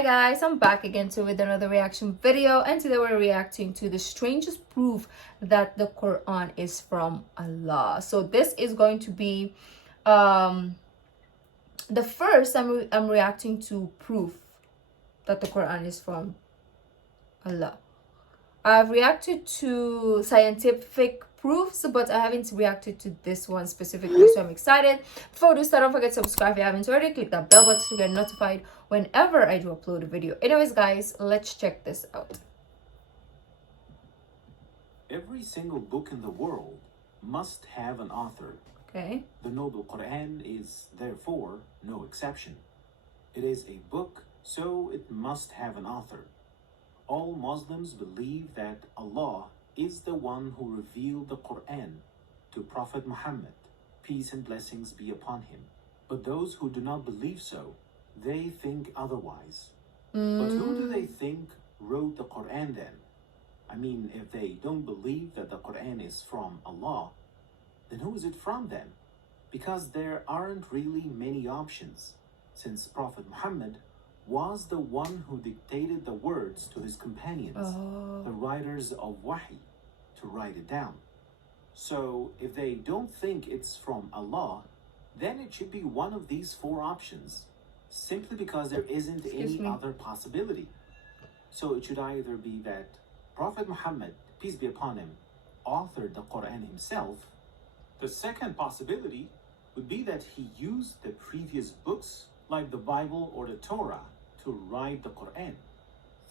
Hi guys, I'm back again with another reaction video, and today we're reacting to the strangest proof that the Quran is from Allah. So this is going to be the first I'm reacting to proof that the Quran is from Allah. I've reacted to scientific proofs, but I haven't reacted to this one specifically, so I'm excited. Before we do start, don't forget to subscribe if you haven't already. Click that bell button to get notified whenever I do upload a video. Anyways guys, let's check this out. Every single book in the world must have an author. Okay. The Noble Quran is therefore no exception. It is a book, so it must have an author. All Muslims believe that Allah is the one who revealed the Quran to Prophet Muhammad, peace and blessings be upon him. But those who do not believe so, they think otherwise. But who do they think wrote the Quran then? I mean, if they don't believe that the Quran is from Allah, then who is it from then? Because there aren't really many options, since Prophet Muhammad was the one who dictated the words to his companions, the writers of Wahi, to write it down. So if they don't think it's from Allah, then it should be one of these four options, simply because there isn't any other possibility. So it should either be that Prophet Muhammad, peace be upon him, authored the Quran himself. The second possibility would be that he used the previous books, like the Bible or the Torah, to write the Quran.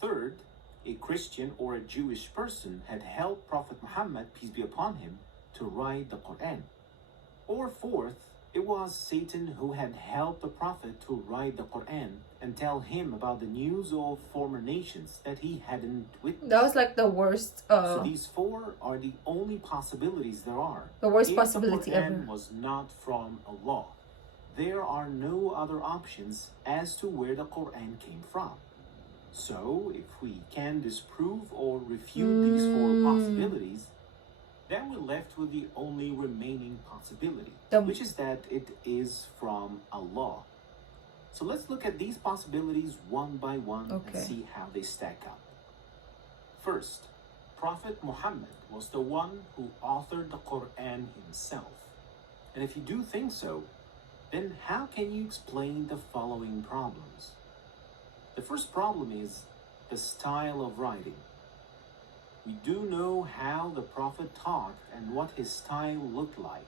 Third, a Christian or a Jewish person had helped Prophet Muhammad, peace be upon him, to write the Quran. Or fourth, it was Satan who had helped the Prophet to write the Quran and tell him about the news of former nations that he hadn't witnessed. That was like the worst. So these four are the only possibilities there are. The worst if possibility the Quran ever. was not from Allah, there are no other options as to where the Quran came from. So, if we can disprove or refute these four possibilities, then we're left with the only remaining possibility, which is that it is from Allah. So let's look at these possibilities one by one and see how they stack up. First, Prophet Muhammad was the one who authored the Quran himself. And if you do think so, then how can you explain the following problems? The first problem is the style of writing. We do know how the Prophet taught and what his style looked like.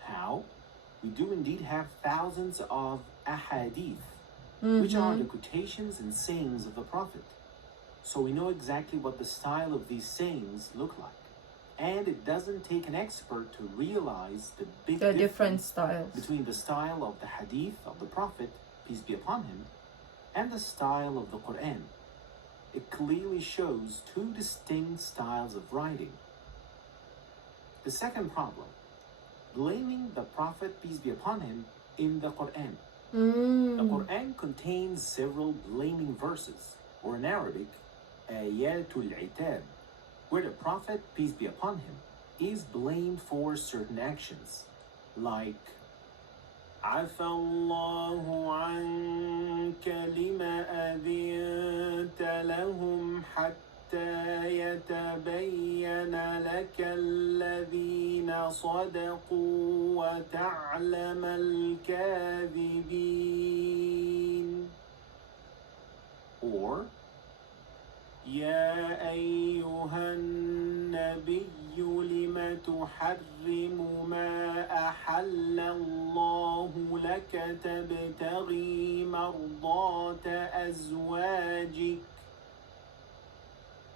How? We do indeed have thousands of ahadith, which are the quotations and sayings of the Prophet. So we know exactly what the style of these sayings look like. And it doesn't take an expert to realize the big difference styles between the style of the hadith of the Prophet, peace be upon him, and the style of the Quran. It clearly shows two distinct styles of writing. The second problem, blaming the Prophet, peace be upon him, in the Quran. The Quran contains several blaming verses, or in Arabic, ayatul itab, where the Prophet, peace be upon him, is blamed for certain actions, like عفى الله عنك لما أذنت لهم حتى يتبين لك الذين صدقوا وتعلم الكاذبين. Or يا أيها النبي لم تحرم ما أحل الله لك تبتغي مرضات أزواجك.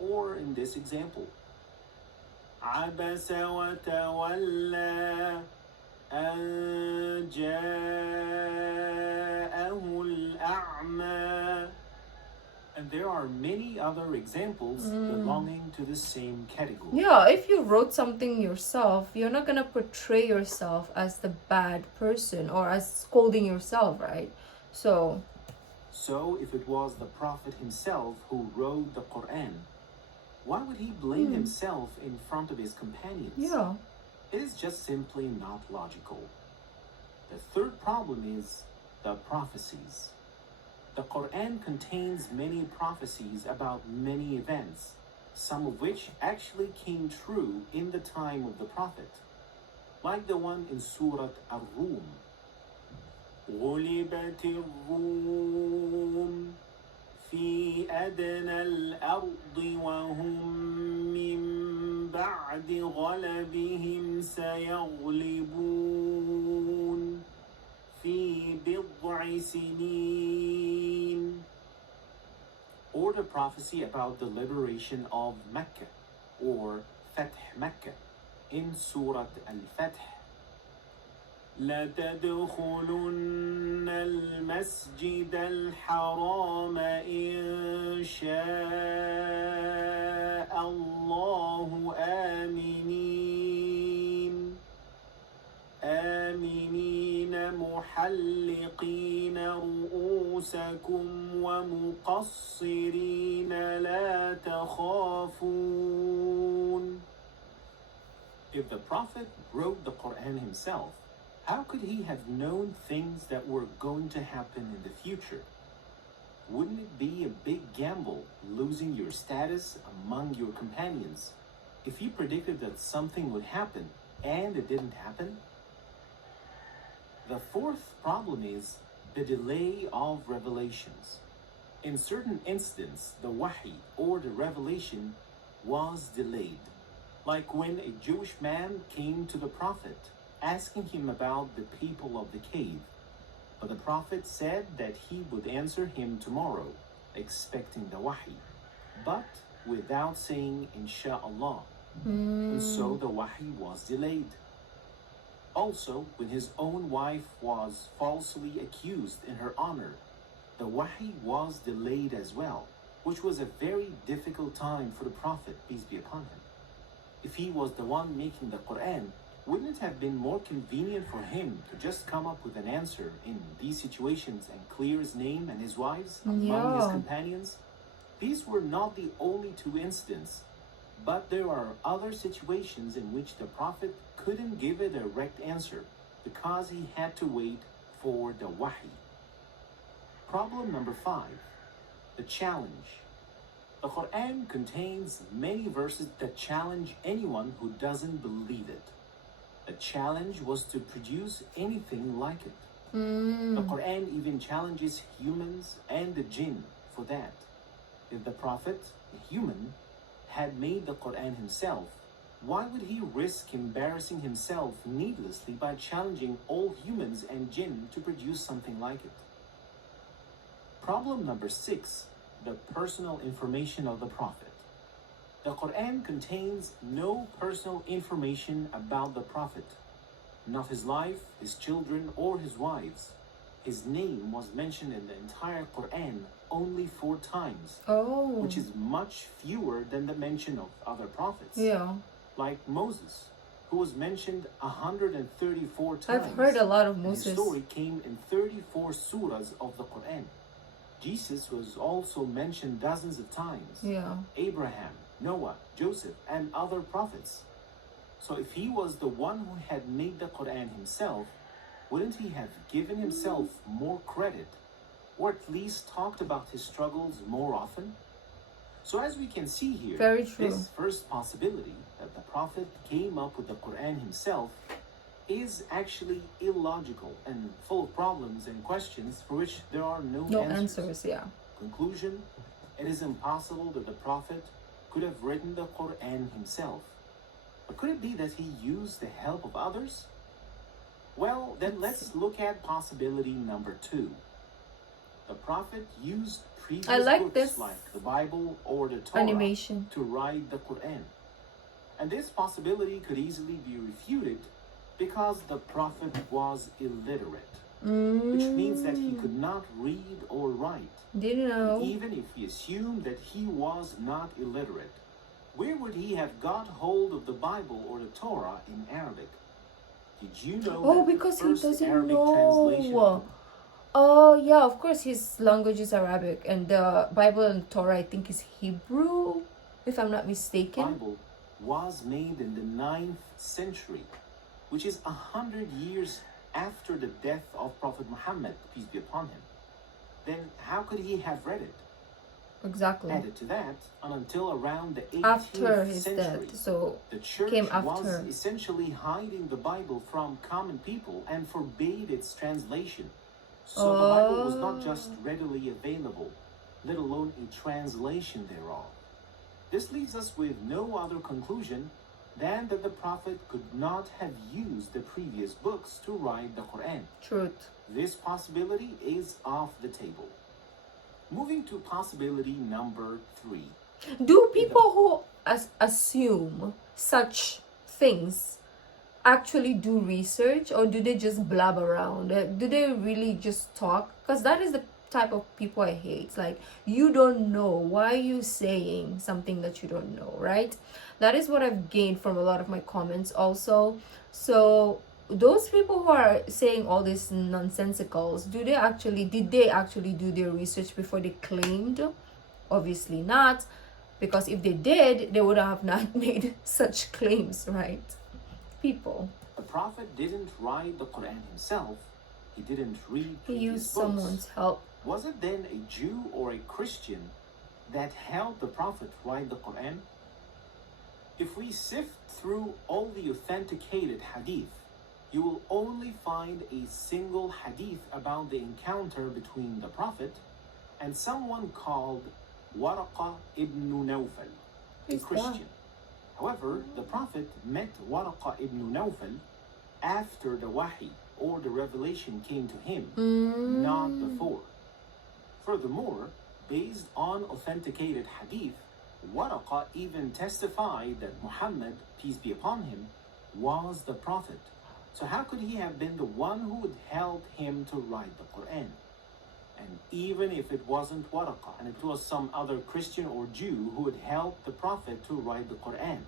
Or in this example, عبس وتولى أن جاءه الأعمى. And there are many other examples belonging to the same category. Yeah, if you wrote something yourself, you're not gonna portray yourself as the bad person or as scolding yourself, right? So if it was the Prophet himself who wrote the Quran, why would he blame himself in front of his companions? Yeah. It is just simply not logical. The third problem is the prophecies. The Quran contains many prophecies about many events, some of which actually came true in the time of the Prophet, like the one in Surah Ar-Rum. غُلِبَتِ الرُّومُ في أدنى الأرض وهم من بعد غلبهم سيغلبون في بضع سنين. Or the prophecy about the liberation of Mecca, or Fath Mecca, in Surah Al-Fath. لَتَدْخُلُنَّ الْمَسْجِدَ الْحَرَامَ إِن شَاءَ اللَّهُ آمِنِينَ مُحَلِّقِينَ رُؤُوسَكُمْ وَمُقَصِّرِينَ لَا تَخَافُونَ. If the Prophet wrote the Quran himself, how could he have known things that were going to happen in the future? Wouldn't it be a big gamble losing your status among your companions if he predicted that something would happen and it didn't happen? The fourth problem is the delay of revelations. In certain instances, the wahi, or the revelation, was delayed. Like when a Jewish man came to the Prophet asking him about the people of the cave. But the Prophet said that he would answer him tomorrow, expecting the wahi, but without saying Insha'Allah. And so the wahi was delayed. Also, when his own wife was falsely accused in her honor, the wahi was delayed as well, which was a very difficult time for the Prophet, peace be upon him. If he was the one making the Quran, wouldn't it have been more convenient for him to just come up with an answer in these situations and clear his name and his wives among his companions? These were not the only two incidents, but there are other situations in which the Prophet couldn't give a direct answer because he had to wait for the wahi. Problem number 5, the challenge. The Quran contains many verses that challenge anyone who doesn't believe it. The challenge was to produce anything like it. The Quran even challenges humans and the jinn for that. If the Prophet, a human, had made the Quran himself, why would he risk embarrassing himself needlessly by challenging all humans and jinn to produce something like it? Problem number 6, the personal information of the Prophet. The Quran contains no personal information about the Prophet, not his life, his children, or his wives. His name was mentioned in the entire Quran only 4 times, which is much fewer than the mention of other prophets. Like Moses, who was mentioned 134 times. I've heard a lot of Moses. His story came in 34 surahs of the Quran. Jesus was also mentioned dozens of times. Abraham, Noah, Joseph, and other prophets. So if he was the one who had made the Quran himself, wouldn't he have given himself more credit, or at least talked about his struggles more often? So as we can see here, this first possibility that the Prophet came up with the Quran himself is actually illogical and full of problems and questions for which there are no answers. Conclusion, it is impossible that the Prophet could have written the Quran himself. But could it be that he used the help of others? Well, then let's look at possibility number 2. The Prophet used previous books like the Bible or the Torah to write the Quran. And this possibility could easily be refuted because the Prophet was illiterate, which means that he could not read or write. Even if we assume that he was not illiterate, where would he have got hold of the Bible or the Torah in Arabic? Did you know that because the first he doesn't Arabic know. translation Of course his language is Arabic, and the Bible and Torah I think is Hebrew, if I'm not mistaken. The Bible was made in the 9th century, which is 100 years after the death of Prophet Muhammad, peace be upon him. then how could he have read it? Exactly. Added to that, and until around the 18th After his century, death, so the church came was after. essentially hiding the Bible from common people and forbade its translation. So the Bible was not just readily available, let alone a translation thereof. This leaves us with no other conclusion than that the Prophet could not have used the previous books to write the Quran. Truth. This possibility is off the table. Moving to possibility number 3. Do people who assume such things actually do research, or do they just blab around? Do they really just talk? Because that is the type of people I hate. Like, you don't know, why are you saying something that you don't know, right? That is what I've gained from a lot of my comments also. So those people who are saying all these nonsensicals, did they actually do their research before they claimed? Obviously not, because if they did, they would have not made such claims, right? People. The Prophet didn't write the Quran himself. He didn't read He previous used books. someone's help. Was it then a Jew or a Christian that helped the Prophet write the Quran? If we sift through all the authenticated hadith, you will only find a single hadith about the encounter between the Prophet and someone called Waraqa ibn Nawfal, a Christian. However, the Prophet met Waraqa ibn Nawfal after the wahi, or the revelation, came to him, not before. Furthermore, based on authenticated hadith, Waraqa even testified that Muhammad, peace be upon him, was the Prophet. So how could he have been the one who would help him to write the Quran? And even if it wasn't Waraqa, and it was some other Christian or Jew who would help the Prophet to write the Quran,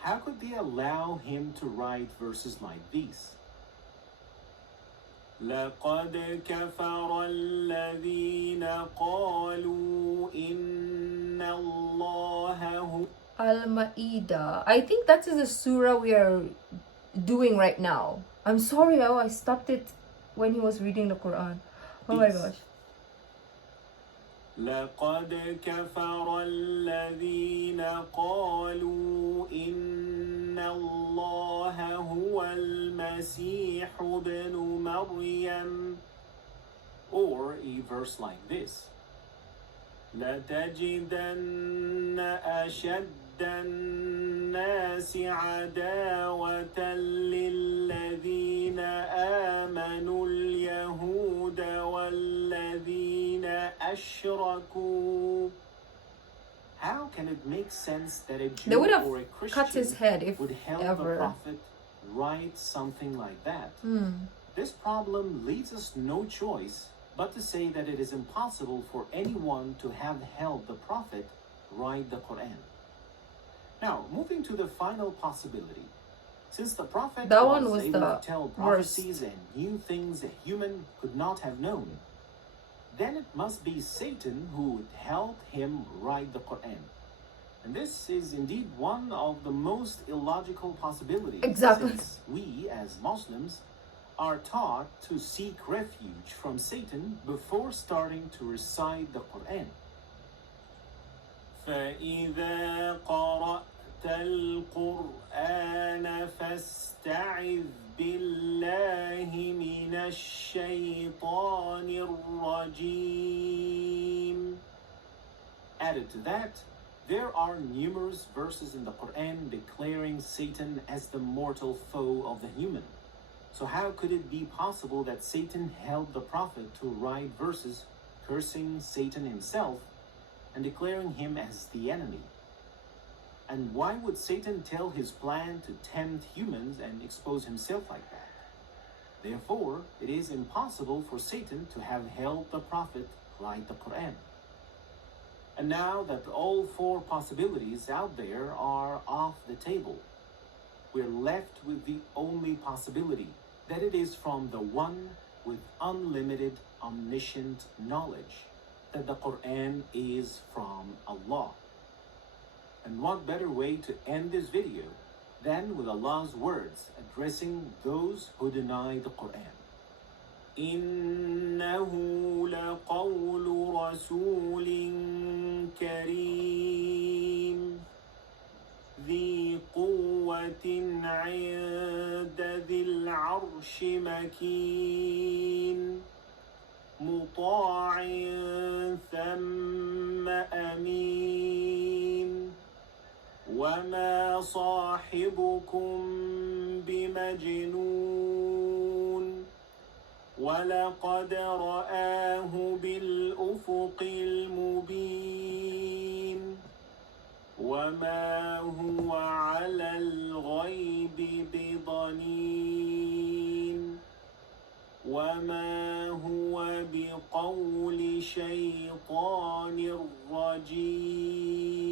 how could they allow him to write verses like these? لقد كفر الذين قالوا إن الله هو Al-Ma'idah. I think that is the surah we are doing right now. I'm sorry, I stopped it when he was reading the Quran. Oh my gosh. لقد كفر الذين قالوا إن الله هو المسيح ابن مريم. Or a verse like this: لتجدن أشد الناس عداوة للذين آمنوا اليهود والذين أشركوا. How can it make sense that a Jew They would have or a cut his Christian head if would help ever. the Prophet write something like that? This problem leaves us no choice but to say that it is impossible for anyone to have helped the Prophet write the Quran. Now, moving to the final possibility. Since the Prophet That one was was able the to tell worst. prophecies and knew things a human could not have known, then it must be Satan who would help him write the Quran. And this is indeed one of the most illogical possibilities. Exactly. Since we, as Muslims, are taught to seek refuge from Satan before starting to recite the Quran. فَإِذَا قَرَأْتَ الْقُرْآنَ فَاسْتَعِذْ بِاللَّهِ مِنَ الشَّيْطَانِ الرَّجِيمِ. Added to that, there are numerous verses in the Quran declaring Satan as the mortal foe of the human. So how could it be possible that Satan helped the Prophet to write verses cursing Satan himself and declaring him as the enemy? And why would Satan tell his plan to tempt humans and expose himself like that? Therefore, it is impossible for Satan to have helped the Prophet write the Quran. And now that all four possibilities out there are off the table, we're left with the only possibility, that it is from the one with unlimited omniscient knowledge, that the Quran is from Allah. And what better way to end this video than with Allah's words addressing those who deny the Quran. إنه لقول رسول كريم ذي قوة عند ذي العرش مكين مطاع ثم أمين وما صاحبكم بمجنون ولقد رآه بالأفق المبين وما هو على الغيب بضنين وما هو بقول شيطان رجيم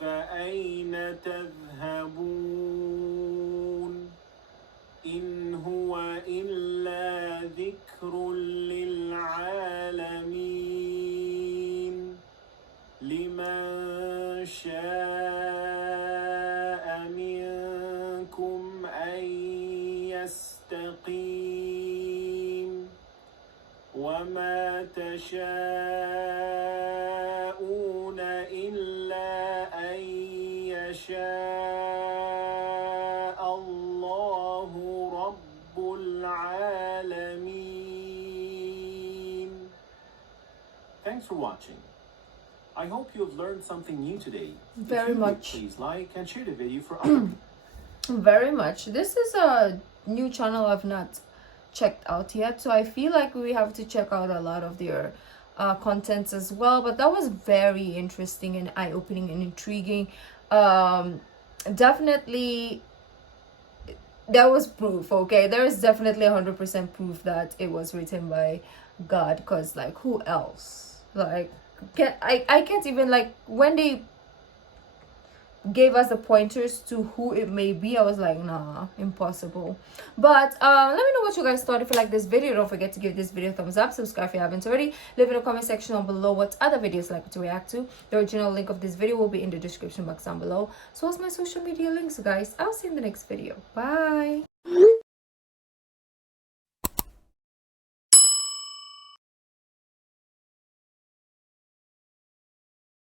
فأين تذهبون إن هو إلا ذكر للعالمين لمن شاء منكم أن يستقيم وما تشاءون إلا أن يشاء الله رب العالمين. Thanks for watching. I hope you have learned something new today. Very if you much. Did, please like and share the video for other people. Very much. This is a new channel I've not checked out yet, so I feel like we have to check out a lot of their contents as well. But that was very interesting and eye-opening and intriguing. Definitely there was proof. Okay, there is definitely 100% proof that it was written by God, because like who else? Like I can't even, like, when they gave us the pointers to who it may be, I was like, nah, impossible. But let me know what you guys thought. If you like this video, don't forget to give this video a thumbs up, subscribe if you haven't already, leave in the comment section down below what other videos you'd like to react to. The original link of this video will be in the description box down below, so as my social media links, guys. I'll see you in the next video. Bye.